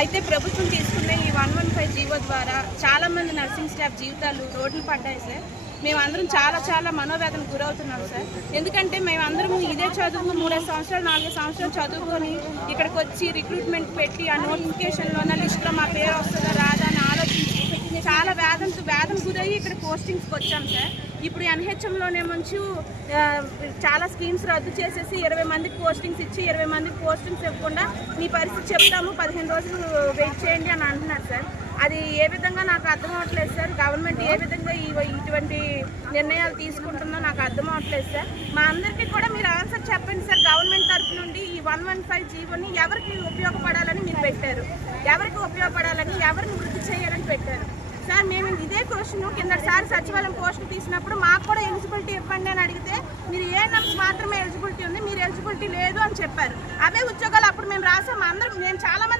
అయితే ప్రభుత్వం తీసుకున్న ఈ 115 జీవో ద్వారా చాలామంది నర్సింగ్ స్టాఫ్ జీవితాలు రోడ్లు పడ్డాయి సార్. మేమందరం చాలా మనోవేదనకు గురవుతున్నాం సార్. ఎందుకంటే మేమందరం ఇదే చదువు 3 సంవత్సరాలు 4 సంవత్సరాలు చదువుకొని ఇక్కడికి వచ్చి రిక్రూట్మెంట్ పెట్టి ఆ నోటిఫికేషన్లోన లిస్టులో మా పేరు వస్తుందా రాదా అని ఆలోచించి చాలా వేదన గురయ్యి ఇక్కడ పోస్టింగ్స్కి వచ్చాం సార్. ఇప్పుడు NHMలోనేమొంచు చాలా స్కీమ్స్ రద్దు చేసేసి 20 మందికి పోస్టింగ్స్ ఇచ్చి 20 మందికి పోస్టింగ్స్ ఇవ్వకుండా మీ పరిస్థితి చెప్తాము 15 రోజులు వెయిట్ చేయండి అని అంటున్నారు సార్. అది ఏ విధంగా నాకు అర్థం అవ్వట్లేదు సార్. గవర్నమెంట్ ఏ విధంగా ఇటువంటి నిర్ణయాలు తీసుకుంటుందో నాకు అర్థం అవ్వట్లేదు సార్. మా అందరికీ కూడా మీరు ఆన్సర్ చెప్పండి సార్. గవర్నమెంట్ తరఫు నుండి ఈ 115 జీవోని ఎవరికి ఉపయోగపడాలని మీరు పెట్టారు, ఎవరికి ఉపయోగపడాలని, ఎవరిని వృద్ధి చేయాలని పెట్టారు సార్. మేము ఇదే క్వశ్చన్ కిందసారి సచివాలయం పోస్టులు తీసినప్పుడు మాకు కూడా ఎలిజిబిలిటీ ఇవ్వండి అని అడిగితే మీరు ANMs మాత్రమే ఎలిజిబిలిటీ ఉంది, మీరు ఎలిజిబిలిటీ లేదు అని చెప్పారు. అవే ఉద్యోగాలు అప్పుడు మేము రాసాము. మేము చాలా మంది